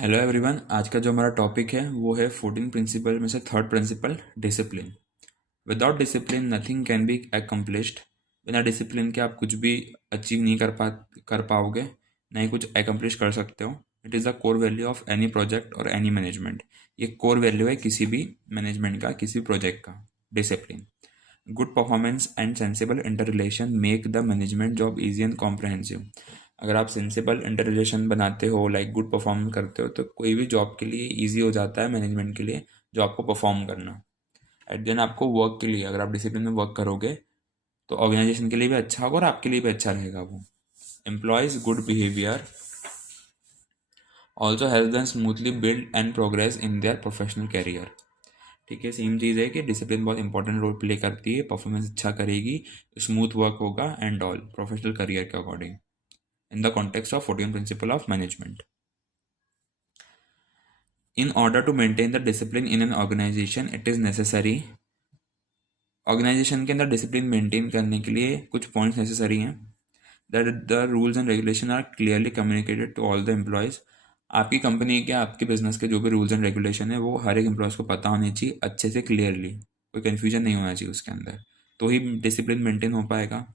Hello everyone. आज का जो हमारा टॉपिक है वो है 14 प्रिंसिपल में से third principal, discipline. Without discipline nothing can be accomplished. बिना डिसिप्लिन के आप कुछ भी अचीव नहीं कर पाओगे, ना ही कुछ अकम्प्लिश कर सकते हो। It is the core value of any project और एनी मैनेजमेंट। ये कोर वैल्यू है किसी भी मैनेजमेंट का, किसी प्रोजेक्ट का, discipline. Good performance and sensible inter relation make the management job easy and comprehensive. अगर आप सेंसिबल इंटर रिलेशन बनाते हो, लाइक गुड परफॉर्मेंस करते हो, तो कोई भी जॉब के लिए इजी हो जाता है मैनेजमेंट के लिए जॉब को परफॉर्म करना। एट द एंड आपको वर्क के लिए, अगर आप डिसिप्लिन में वर्क करोगे तो ऑर्गेनाइजेशन के लिए भी अच्छा होगा और आपके लिए भी अच्छा रहेगा वो। Employees good behaviour also help them smoothly build and progress in their professional career. ठीक है, सेम चीज़ है कि डिसिप्लिन बहुत इंपॉर्टेंट रोल प्ले करती है, परफॉर्मेंस अच्छा करेगी, स्मूथ वर्क होगा एंड ऑल प्रोफेशनल करियर के according, in the context of 14 principle of management. In order to maintain the discipline in an organization, it is necessary। Organisation के अंदर discipline maintain करने के लिए कुछ पॉइंट्स नेसेसरी हैं। That the rules and regulation are clearly communicated to all the employees. आपकी company के, आपके बिजनेस के जो भी रूल्स एंड रेगुलेशन है वो हर एक एम्प्लॉयज़ को पता होनी चाहिए अच्छे से, क्लियरली, कोई कन्फ्यूजन नहीं होना चाहिए उसके अंदर, तो ही डिसिप्लिन मेंटेन हो पाएगा।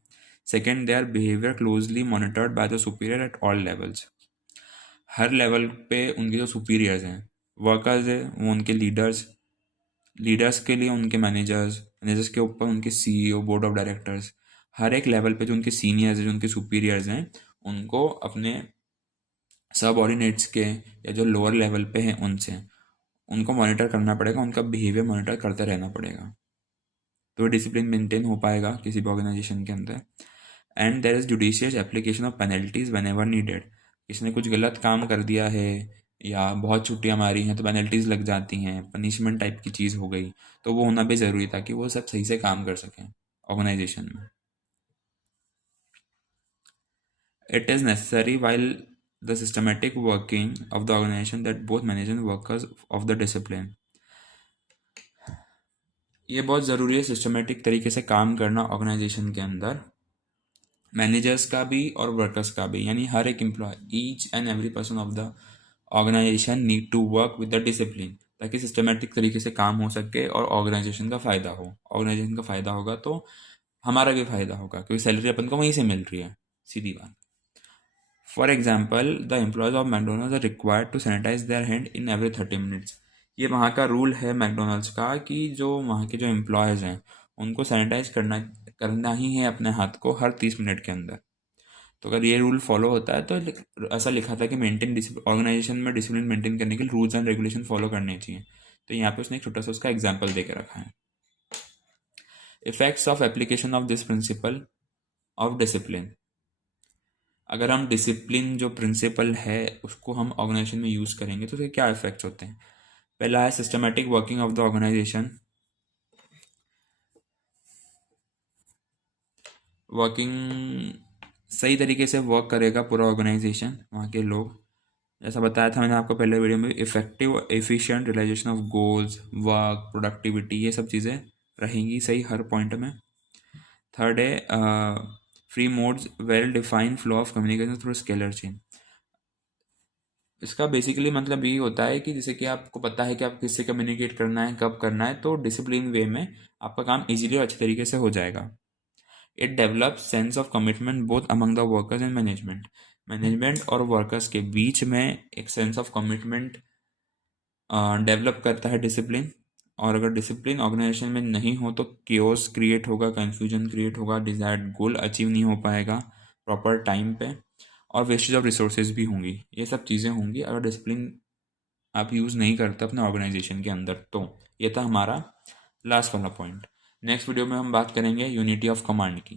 Second, their behaviour closely monitored by the superior at all levels. Her level पे उनके जो सुपीरियर्स हैं, वर्कर्स है, वो उनके लीडर्स, लीडर्स के लिए उनके मैनेजर्स, मैनेजर्स के ऊपर उनके सीईओ, बोर्ड ऑफ डायरेक्टर्स, हर एक लेवल पे जो उनके सीनियर्स हैं, जो उनके सुपीरियर्स हैं, उनको अपने सबऑर्डिनेट्स के या जो लोअर लेवल पे हैं उनसे उनको मॉनिटर करना पड़ेगा, उनका बिहेवियर मॉनिटर करते रहना पड़ेगा, तो डिसिप्लिन मेंटेन हो पाएगा किसी भी ऑर्गेनाइजेशन के अंदर। And there is judicious application of penalties whenever needed. किसी ने कुछ गलत काम कर दिया है या बहुत छुट्टियां मारी हैं तो पेनल्टीज लग जाती हैं, पनिशमेंट टाइप की चीज़ हो गई, तो वो होना भी ज़रूरी ताकि वो सब सही से काम कर सकें ऑर्गेनाइजेशन में। It is necessary while the systematic working of the organisation that both manager and workers of the discipline. ये बहुत ज़रूरी है सिस्टमेटिक तरीके से काम करना ऑर्गेनाइजेशन के अंदर, मैनेजर्स का भी और वर्कर्स का भी, यानी हर एक employee, each and every person of the organisation need to work with the discipline, ताकि सिस्टमेटिक तरीके से काम हो सके और ऑर्गेनाइजेशन का फ़ायदा हो। ऑर्गेनाइजेशन का फ़ायदा होगा तो हमारा भी फ़ायदा होगा, क्योंकि सैलरी अपन को वहीं से मिल रही है, सीधी बात। For example, the employees of McDonald's are required to sanitise their hand in every 30 minutes. ये वहाँ का रूल है मैकडोनल्ड्स का कि जो वहाँ के जो एम्प्लॉयज़ हैं उनको सैनिटाइज करना ही है अपने हाथ को हर 30 मिनट के अंदर। तो अगर ये रूल फॉलो होता है तो ऐसा लिखा था कि मेंटेन ऑर्गेनाइजेशन में डिसिप्लिन मेंटेन करने के लिए रूल्स एंड रेगुलेशन फॉलो करने चाहिए, तो यहाँ पे उसने एक छोटा सा उसका एग्जाम्पल दे के रखा है। Effects of application of this principle of discipline. अगर हम डिसिप्लिन जो प्रिंसिपल है उसको हम ऑर्गेनाइजेशन में यूज़ करेंगे तो उसके क्या इफेक्ट्स होते हैं। पहला है systematic working of the organisation. Working सही तरीके से वर्क करेगा पूरा ऑर्गेनाइजेशन, वहाँ के लोग, जैसा बताया था मैंने आपको पहले वीडियो में, effective efficient realisation of goals, work, productivity, ये सब चीज़ें रहेंगी सही हर पॉइंट में। थर्ड है free modes, well defined flow of communication through scalar chain. इसका बेसिकली मतलब यही होता है कि जैसे कि आपको पता है कि आप किससे कम्युनिकेट करना है, कब करना है, तो डिसिप्लिन वे में आपका काम इजीली और अच्छे तरीके से हो जाएगा। It develop sense of commitment both among the workers and management. Management और वर्कर्स के बीच में एक सेंस ऑफ कमिटमेंट डेवलप करता है डिसिप्लिन। और अगर डिसिप्लिन ऑर्गेनाइजेशन में नहीं हो तो केओस क्रिएट होगा, कन्फ्यूजन क्रिएट होगा, डिजायर्ड गोल अचीव नहीं हो पाएगा प्रॉपर टाइम पे, और वेस्टेज ऑफ रिसोर्सेज भी होंगी। ये सब चीज़ें होंगी अगर डिसिप्लिन आप यूज़ नहीं करते अपने ऑर्गेनाइजेशन के अंदर। तो ये था हमारा लास्ट वाला पॉइंट। नेक्स्ट वीडियो में हम बात करेंगे यूनिटी ऑफ कमांड की।